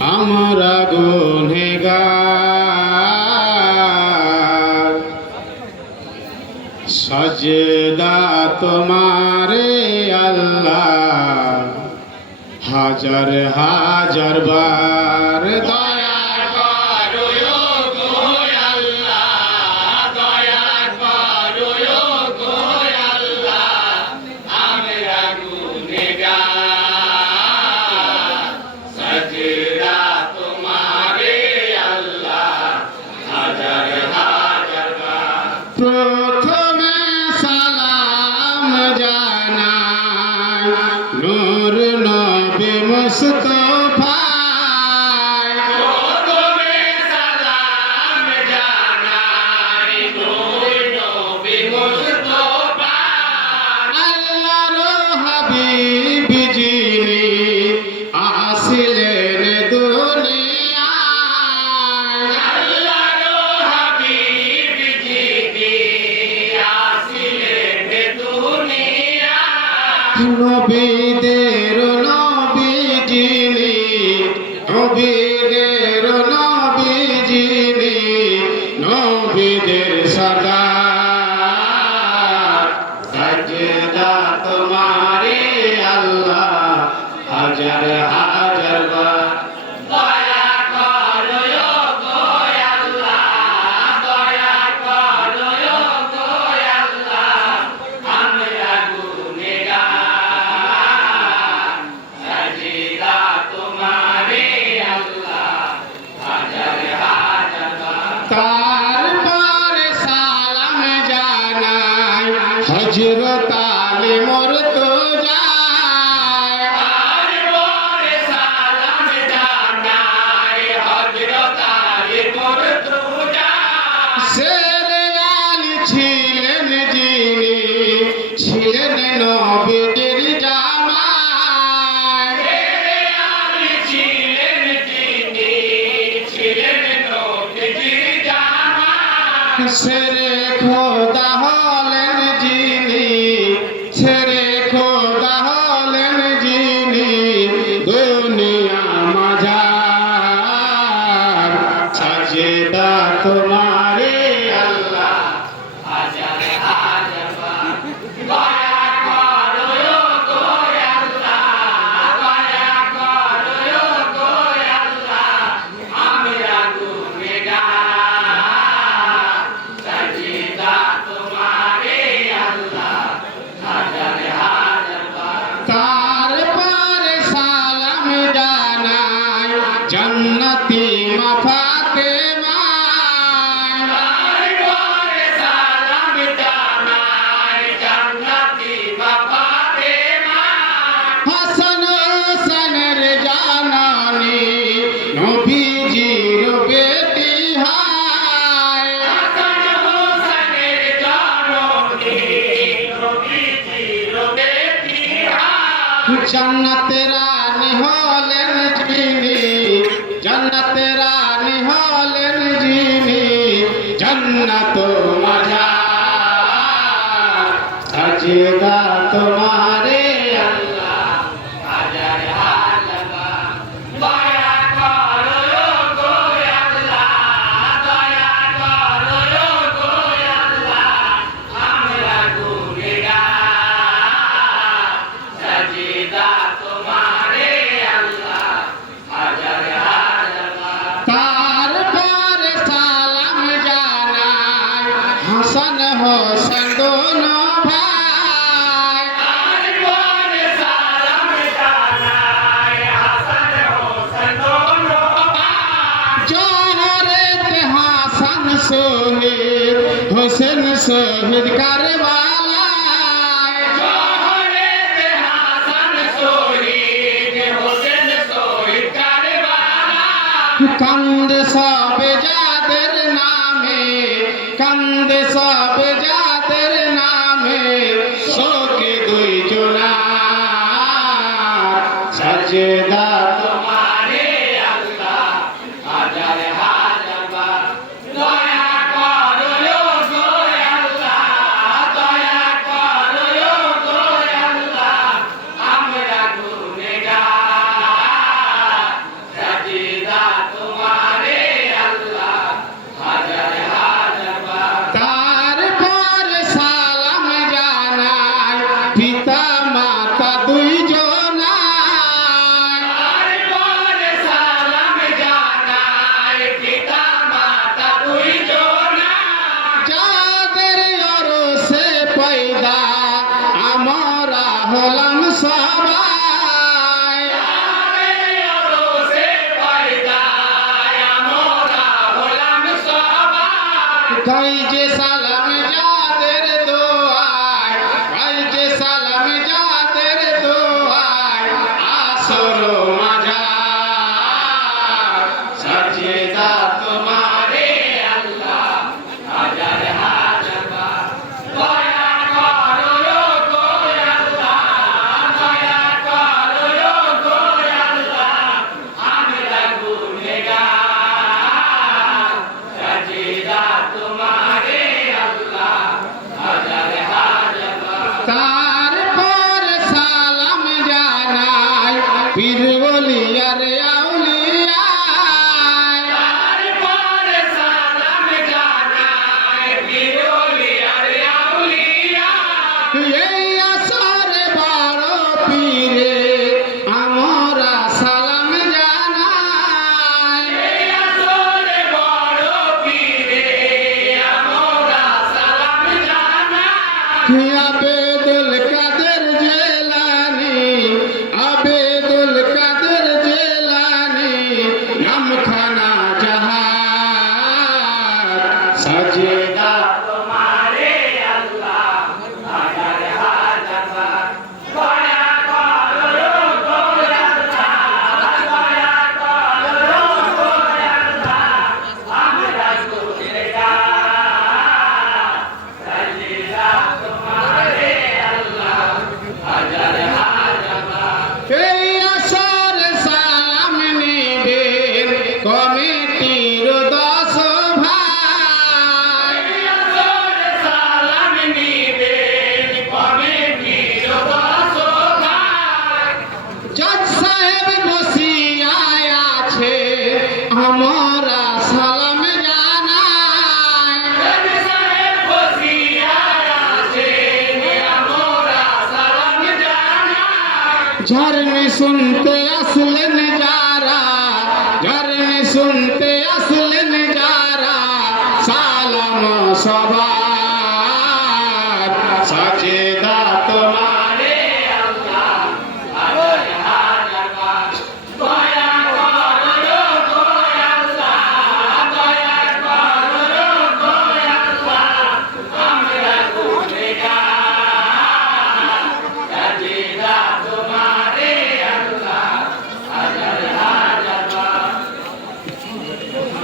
আমরা গুনেগার, সাজদা তোমারে আল্লাহ হাজার হাজার বার। দয়া করো গো আল্লাহ, দয়া করো গো আল্লাহ, আমরা গুনেগার, সাজদা তোমারে আল্লাহ হাজার হাজার বার। প্রথমে সালাম জানাই নূর নবী মুস্তাফা, প্রথমে সালাম জানাই নূর নবী মুস্তাফা, আল্লাহর হাবিব যিনি আসিলেন দুনিয়ায়, আল্লাহর হাবিব যিনি আসিলেন দুনিয়ায়, নবীদের নবী যিনি, নবীদের নবী যিনি, নবীদের সরদার, সাজদা তোমারে আল্লাহ হাজার হাজার বার। দয়া করো গো আল্লাহ, দয়া করো গো আল্লাহ, আমরা গুনেগার, সাজদা তোমারে আল্লাহ হাজার হাজার বার। তারপরে সালাম জানাই হযরত আলী মুর্তজা, তারপরে সালাম জানাই হযরত আলী মুর্তজা, শেরে আলী ছিলেন যিনি, ছিলেন নবীদের জামাই, শেরে আলী ছিলেন যিনি, ছিলেন নবীদের জামাই, শেরে খোদা হলেন যিনি, শেরে খোদা হলেন যিনি, দুনিয়া মাঝার, সাজদা তোমারে আল্লাহ হাজার হাজার বার। দয়া করো গো আল্লাহ, দয়া করো গো আল্লাহ, আমরা গুনেগার, সাজদা তোমারে আল্লাহ হাজার হাজার বার। তারপরে সালাম জানাই জান্নাতি মা ফাতেমা, তারপরে সালাম জানাই জান্নাতি মা ফাতেমা, হাসান হোসেনের জানানি নবীজির বেটি হায়, হাসান হোসেনের জানানি নবীজির বেটি হায়, জান্নাতের রানী হলেন যিনি, জান্নাতের রানী হলেন যিনি, জান্নাত মাঝার, সাজদা তোমারে আল্লাহ হাজার হাজার বার। দয়া করো গো আল্লাহ, দয়া করো গো আল্লাহ, আমরা গুনেগার, সাজদা তোমারে আল্লাহ হাজার হাজার বার। তারপরে সালাম জানাই হাসান হোসেন দোনো ভাই, তারপরে সালাম জানাই হাসান হোসেন দোনো ভাই, জোহরেতে হাসান শহীদ, হোসেন শহীদ কারবালায়, জোহরেতে হাসান শহীদ, হোসেন শহীদ কারবালায়, কান্দে সবে যাদের নামে, কান্দে সবে যাদের নামে, শোকে দুই জোনার, সাজদা তোমারে আল্লাহ হাজার হাজার বার। দয়া করো গো আল্লাহ, দয়া করো গো আল্লাহ, আমরা গুনেগার, সাজদা তাই যে সালাম যাদের দোয়ায়, তাই যে সালাম যাদের দোয়ায়, আসর মাঝার সাজদা তোমারে আল্লাহ হাজার হাজার বার। দয়া করো গো আল্লাহ, দয়া করো গো আল্লাহ, আমরা গুনেহগার, সাজদা তোমারে আল্লাহ হাজার হাজার বার। তারপর সালাম জানাই পীর ওলিয়ার আউলিয়া, তারপর সালাম জানাই পীর ওলিয়ার আউলিয়া, এই আসরে বড় পীরে আমরা সালাম জানাই, এই আসরে বড় পীরে আমরা সালাম জানাই। আবেদুল কাদের জেলানি, আবেদুল কাদের জেলানি, নামখানা জাহার, সাজদা তোমারে আল্লাহ হাজার হাজার বার। দয়া করো গো আল্লাহ, দয়া করো গো আল্লাহ, আমরা গুনেহগার, সাজদা তোমারে আল্লাহ হাজার হাজার বার। এই আসর সালাম নিবেন কমিটির 10 ভাই, এই আসর সালাম নিবেন কমিটির 10 ভাই। জজ সাহেব বসিয়ায় আছে আমরা সালাম জানাই, জজ সাহেব বসিয়ায় আছে আমরা সালাম জানাই। ঝরনি শুনতে আসলেন যারা, ঝরনি শুনতে আসলেন যারা, সালাম সবার, সাজে